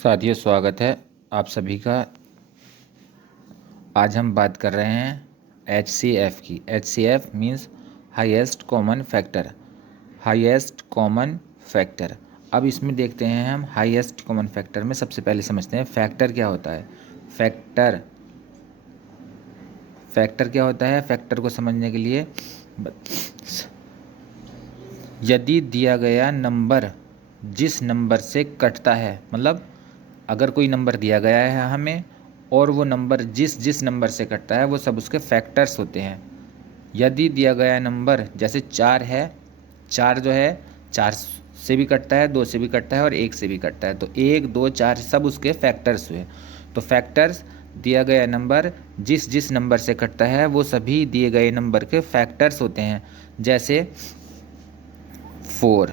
साथियों, स्वागत है आप सभी का। आज हम बात कर रहे हैं HCF की। HCF means highest common factor. Highest common factor. अब इसमें देखते हैं हम हाईएस्ट कॉमन फैक्टर में सबसे पहले समझते हैं फैक्टर क्या होता है। फैक्टर फैक्टर क्या होता है। फैक्टर को समझने के लिए यदि दिया गया नंबर जिस नंबर से कटता है, मतलब अगर कोई नंबर दिया गया है हमें और वो नंबर जिस जिस नंबर से कटता है वो सब उसके फैक्टर्स होते हैं। यदि दिया गया नंबर जैसे 4 है, 4 जो है 4 से भी कटता है, 2 से भी कटता है और 1 से भी कटता है, तो 1 2 4 सब उसके फैक्टर्स हुए। तो फैक्टर्स दिया गया नंबर जिस जिस नंबर से कटता है वो सभी दिए गए नंबर के फैक्टर्स होते हैं। जैसे 4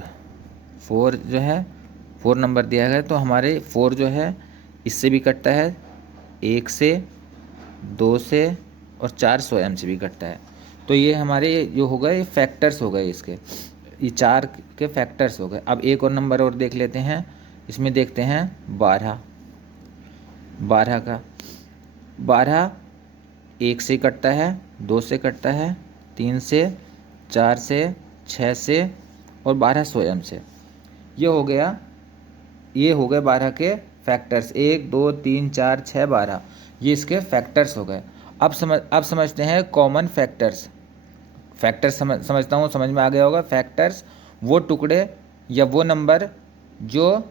4 जो है 4 नंबर दिया गया, तो हमारे 4 जो है इससे भी कटता है, 1 से, 2 से और 4 स्वयं से भी कटता है। तो ये हमारे जो हो गए फैक्टर्स हो गए, इसके ये 4 के फैक्टर्स हो गए। अब एक और नंबर और देख लेते हैं। इसमें देखते हैं 12। 12 का 12 1 से कटता है, 2 से कटता है, 3 से, 4 से, 6 से और 12 स्वयं से। ये हो गए 12 के फैक्टर्स। 1 2 3 4 6 12, ये इसके फैक्टर्स हो गए। अब समझते हैं कॉमन फैक्टर्स। फैक्टर्स समझता हूँ, समझ में आ गया होगा। फैक्टर्स वो टुकड़े या वो नंबर जो,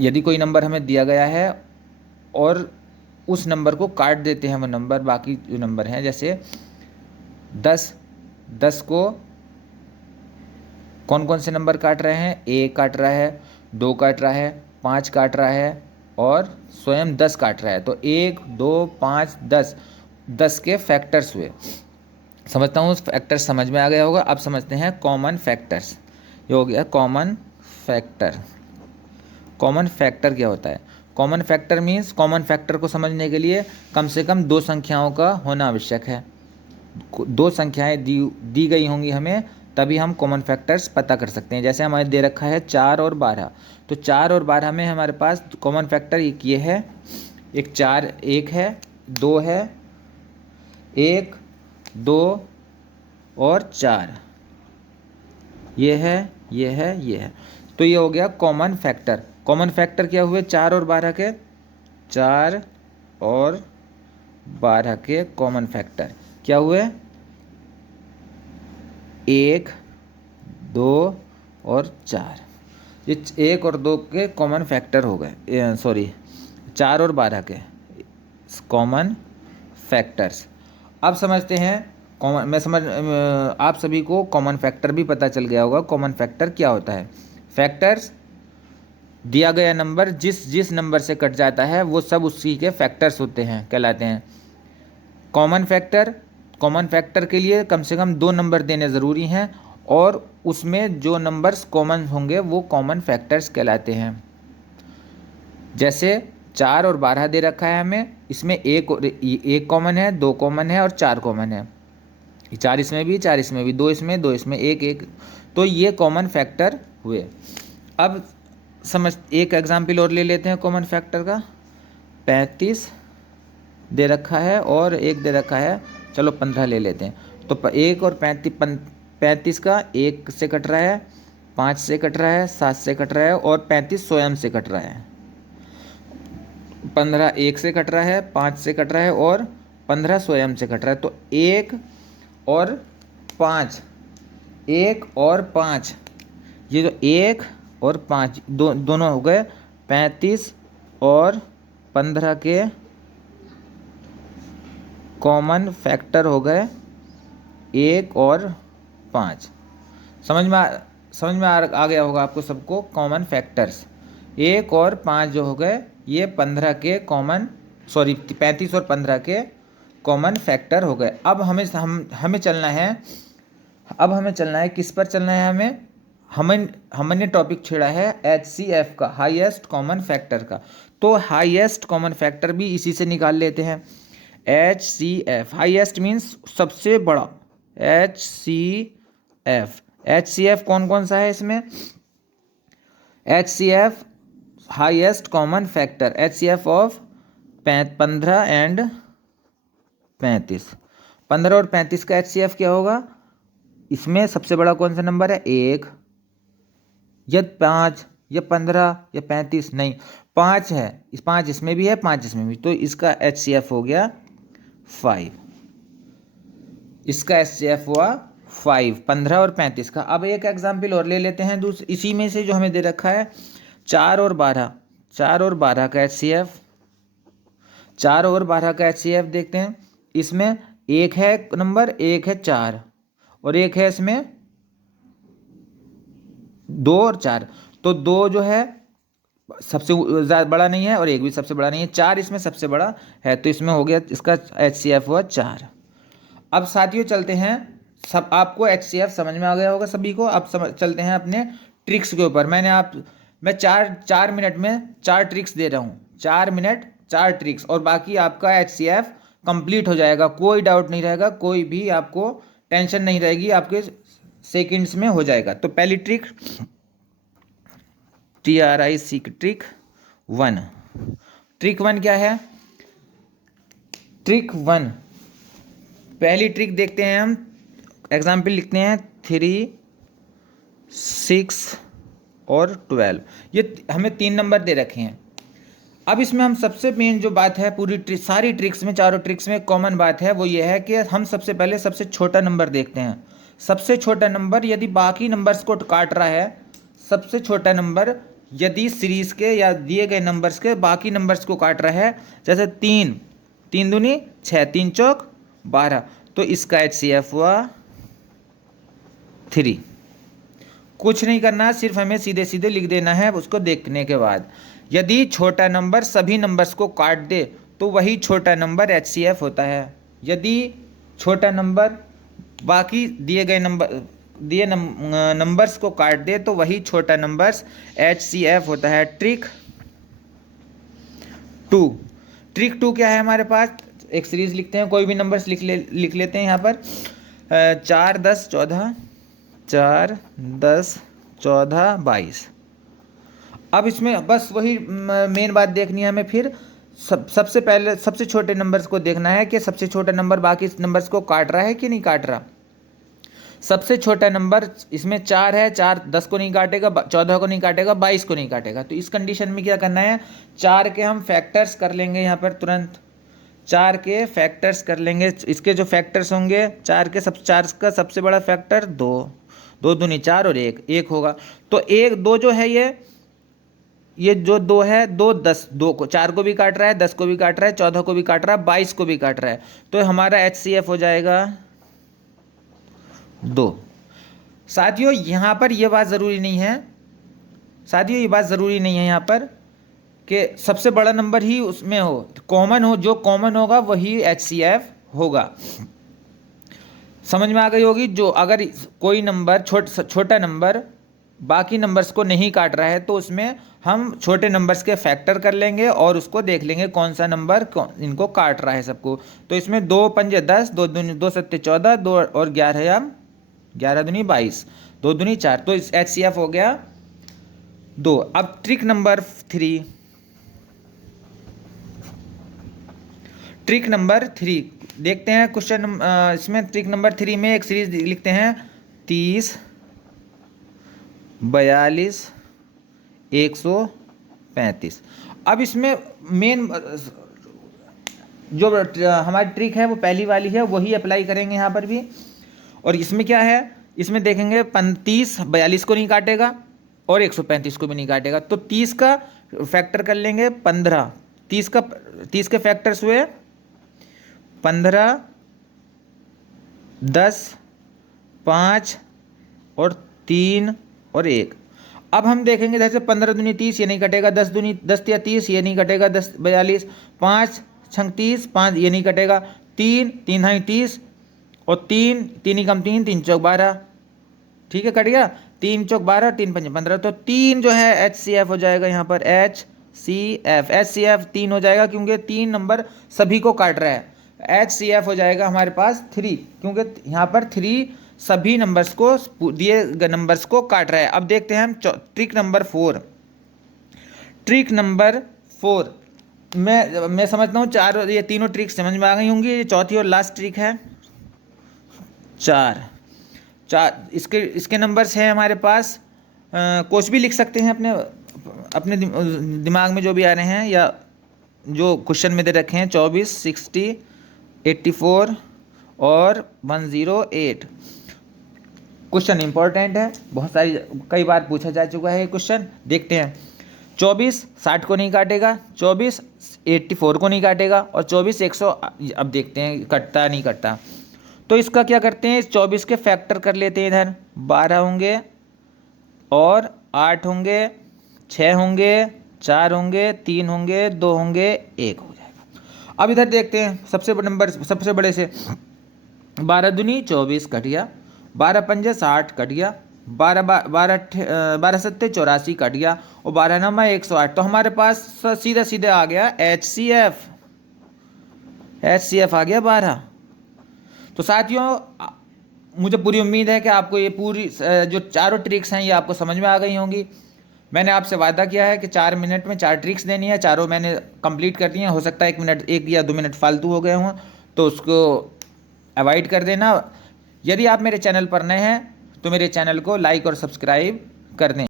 यदि कोई नंबर हमें दिया गया है और उस नंबर को काट देते हैं वो नंबर बाकी जो नंबर हैं, जैसे 10। 10 को कौन कौन से नंबर काट रहे हैं। 1 काट रहा है, 2 काट रहा है, 5 काट रहा है और स्वयं 10 काट रहा है। तो 1 2 5 10, 10 के फैक्टर्स हुए। समझता हूँ फैक्टर्स समझ में आ गया होगा। अब समझते हैं कॉमन फैक्टर्स। ये हो गया कॉमन फैक्टर। कॉमन फैक्टर क्या होता है। Common factor means, common factor को समझने के लिए कम से कम 2 संख्याओं का होना आवश्यक है। 2 संख्याएं दी गई होंगी हमें, तभी हम कॉमन फैक्टर्स पता कर सकते हैं। जैसे हमारे दे रखा है 4 और 12, तो 4 और 12 में हमारे पास कॉमन फैक्टर एक ये है, एक 4 1 है, 2 है, 1 2 और 4, ये है, ये है, ये है। तो ये हो गया कॉमन फैक्टर। कॉमन फैक्टर क्या हुए 4 और 12 के। 4 और 12 के कॉमन फैक्टर क्या हुए। 1 2 और 4, ये 1 और 2 के कॉमन फैक्टर हो गए। सॉरी, 4 और 12 के कॉमन फैक्टर्स। अब समझते हैं कॉमन, आप सभी को कॉमन फैक्टर भी पता चल गया होगा। कॉमन फैक्टर क्या होता है। फैक्टर्स दिया गया नंबर जिस जिस नंबर से कट जाता है वो सब उसी के फैक्टर्स होते हैं, कहलाते हैं कॉमन फैक्टर। कॉमन फैक्टर के लिए कम से कम 2 नंबर देने ज़रूरी हैं और उसमें जो नंबर्स कॉमन होंगे वो कॉमन फैक्टर्स कहलाते हैं। जैसे 4 और 12 दे रखा है हमें, इसमें एक कॉमन है, 2 कॉमन है और 4 कॉमन है। 4 इसमें भी, 4 इसमें भी, 2 इसमें, 2 इसमें, 1 1, तो ये कॉमन फैक्टर हुए। अब समझ, एक एग्जाम्पल और ले लेते हैं कॉमन फैक्टर का। 35 दे रखा है और 1 दे रखा है, चलो 15 ले लेते हैं। तो 1 और 35 का 1 से कट रहा है, 5 से कट रहा है, 7 से कट रहा है और 35 स्वयं से कट रहा है। 15 1 से कट रहा है, 5 से कट रहा है और 15 स्वयं से कट रहा है। तो 1 और 5, 1 और 5, ये जो 1 और 5 दोनों हो गए 35 और 15 के कॉमन फैक्टर हो गए 1 और 5। समझ में आ गया होगा आपको सबको कॉमन फैक्टर्स। 1 और 5 जो हो गए ये 15 के कॉमन, सॉरी 35 और 15 के कॉमन फैक्टर हो गए। अब हमें चलना है, किस पर चलना है हमने टॉपिक छेड़ा है HCF का, हाईएस्ट कॉमन फैक्टर का। तो हाईएस्ट कॉमन फैक्टर भी इसी से निकाल लेते हैं। HCF, हाईएस्ट मीन्स सबसे बड़ा। HCF कौन कौन सा है इसमें। HCF highest common factor, HCF of 15 and 35, 15 और 35 का HCF क्या होगा? इसमें सबसे बड़ा कौन सा नंबर है? 1 या 5 या 15 या 35? नहीं, 5 है, इस 5 इसमें भी है, 5 इसमें भी, तो इसका HCF हो गया 5। इसका HCF हुआ 5, 15 और 35 का। अब एक एग्जाम्पल और ले लेते हैं इसी में से जो हमें दे रखा है, 4 और 12, 4 और 12 का HCF, 4 और 12 का HCF देखते हैं। इसमें एक है नंबर, एक है 4 और एक है इसमें 2 और 4, तो 2 जो है सबसे ज़्यादा बड़ा नहीं है और एक भी सबसे बड़ा नहीं है, 4 इसमें सबसे बड़ा है, तो इसमें हो गया, इसका HCF हुआ 4। अब साथियों चलते हैं, सब आपको HCF समझ में आ गया होगा सभी को। अब चलते हैं अपने ट्रिक्स के ऊपर। मैं 4 मिनट में 4 ट्रिक्स दे रहा हूँ, 4 मिनट 4 ट्रिक्स, और बाकी आपका HCF कंप्लीट हो जाएगा, कोई डाउट नहीं रहेगा, कोई भी आपको टेंशन नहीं रहेगी, आपके सेकंड्स में हो जाएगा। तो पहली ट्रिक TRIC ट्रिक 1। ट्रिक 1 क्या है? ट्रिक 1, पहली ट्रिक देखते हैं हम, एग्जाम्पल लिखते हैं 3, 6 और 12। ये हमें 3 नंबर दे रखे हैं। अब इसमें हम सबसे मेन जो बात है, सारी ट्रिक्स में, चारों ट्रिक्स में कॉमन बात है, वो ये है कि हम सबसे पहले सबसे छोटा नंबर देखते हैं। सबसे छोटा नंबर यदि बाकी नंबर्स को काट रहा है, सबसे छोटा नंबर यदि सीरीज के या दिए गए नंबर्स के बाकी नंबर्स को काट रहा है, जैसे 3, 3 दूनी 6, 3 चौक 12, तो इसका HCF हुआ 3। कुछ नहीं करना, सिर्फ हमें सीधे सीधे लिख देना है उसको देखने के बाद। यदि छोटा नंबर सभी नंबर्स को काट दे तो वही छोटा नंबर HCF होता है। यदि छोटा नंबर बाकी दिए नंबर्स को काट दे तो वही छोटा नंबर्स HCF होता है। ट्रिक 2, ट्रिक 2 क्या है हमारे पास? एक सीरीज लिखते हैं, कोई भी नंबर्स लिख लेते हैं यहाँ पर, 4, 10, 14, 4, 10, 14, 22। अब इसमें बस वही मेन बात देखनी है हमें। फिर सबसे पहले सबसे छोटे नंबर्स को देखना है कि सबसे छोटा नंबर बाकी नंबर्स को काट रहा है कि नहीं काट रहा। सबसे छोटा नंबर इसमें 4 है, 4 10 को नहीं काटेगा, 14 को नहीं काटेगा, 22 को नहीं काटेगा। तो इस कंडीशन में क्या करना है, 4 के हम फैक्टर्स कर लेंगे यहाँ पर तुरंत, 4 के फैक्टर्स कर लेंगे। इसके जो फैक्टर्स होंगे, 4 का सबसे बड़ा फैक्टर 2, 2 दूनी 4 और 1 होगा। तो 1 2 जो है ये जो 2 है, 2 10, 2 को 4 को भी काट रहा है, 10 को भी काट रहा है, 14 को भी काट रहा है, 22 को भी काट रहा है, तो हमारा HCF हो जाएगा 2। साथियों यहाँ पर ये बात ज़रूरी नहीं है, साथियों ये बात ज़रूरी नहीं है यहाँ पर कि सबसे बड़ा नंबर ही उसमें हो, कॉमन हो, जो कॉमन होगा वही HCF होगा। समझ में आ गई होगी। जो अगर कोई नंबर छोटा नंबर बाकी नंबर्स को नहीं काट रहा है तो उसमें हम छोटे नंबर्स के फैक्टर कर लेंगे और उसको देख लेंगे कौन सा नंबर इनको काट रहा है सबको। तो इसमें 2 पंजे 10, 2 दूनी 2 सत्ते 14, 2 और 11 दूनी 22, 2 दूनी 4, तो इस HCF हो गया 2। अब ट्रिक नंबर 3, ट्रिक नंबर 3 देखते हैं। क्वेश्चन इसमें ट्रिक नंबर 3 में एक सीरीज लिखते हैं 30, 42, 135। अब इसमें मेन जो हमारी ट्रिक है वो पहली वाली है, वही अप्लाई करेंगे यहाँ पर भी। और इसमें क्या है, इसमें देखेंगे 30 42 को नहीं काटेगा और 135 को भी नहीं काटेगा, तो 30 का फैक्टर कर लेंगे 15। 30 के फैक्टर्स हुए 15, 10, 5 और 3 और 1। अब हम देखेंगे जैसे 15 दूनी 30, ये नहीं कटेगा, 10 दूनी 10 या 30, ये नहीं कटेगा, 10 42, 5 छंग 30, 5 ये नहीं कटेगा, 3 3 हाई 30 और 3 3 ही कम 3, 3 चौक 12, ठीक है, कट गया, 3 चौक 12, 3 पंजे 15, तो 3 जो है HCF हो जाएगा यहाँ पर, HCF 3 हो जाएगा क्योंकि 3 नंबर सभी को काट रहा है। HCF हो जाएगा हमारे पास 3 क्योंकि यहाँ पर 3 सभी नंबर्स को दिए गए नंबर्स को काट रहा है। अब देखते हैं हम ट्रिक नंबर 4। ट्रिक नंबर 4, मैं समझता हूँ चार, ये तीनों ट्रिक समझ में आ गई होंगी। ये चौथी और लास्ट ट्रिक है 4। इसके इसके नंबर्स हैं हमारे पास, कुछ भी लिख सकते हैं अपने अपने दिमाग में जो भी आ रहे हैं, या जो क्वेश्चन में दे रखे हैं, 24, 60, 84 और 108। क्वेश्चन इंपॉर्टेंट है, बहुत सारी कई बार पूछा जा चुका है ये क्वेश्चन। देखते हैं। 24 60 को नहीं काटेगा, 24 84 को नहीं काटेगा, और 24 100, अब देखते हैं कटता नहीं कटता। तो इसका क्या करते हैं, इस 24 के फैक्टर कर लेते हैं। इधर 12 होंगे और 8 होंगे, 6 होंगे, 4 होंगे, 3 होंगे, 2 होंगे, 1 हो जाएगा। अब इधर देखते हैं सबसे बड़े नंबर, सबसे बड़े से। 12 दूनी 24 कट गया, 12 पंजे 60 कट गया, 12 सत्ते 84 कट गया, और 12 नंबर 108। तो हमारे पास सीधा सीधा आ गया HCF आ गया 12। तो साथियों, मुझे पूरी उम्मीद है कि आपको ये पूरी जो चारों ट्रिक्स हैं ये आपको समझ में आ गई होंगी। मैंने आपसे वादा किया है कि 4 मिनट में 4 ट्रिक्स देनी है, चारों मैंने कंप्लीट कर दी हैं। हो सकता है 1 या 2 मिनट फालतू हो गए हों, तो उसको अवॉइड कर देना। यदि आप मेरे चैनल पर नए हैं तो मेरे चैनल को लाइक और सब्सक्राइब कर दें।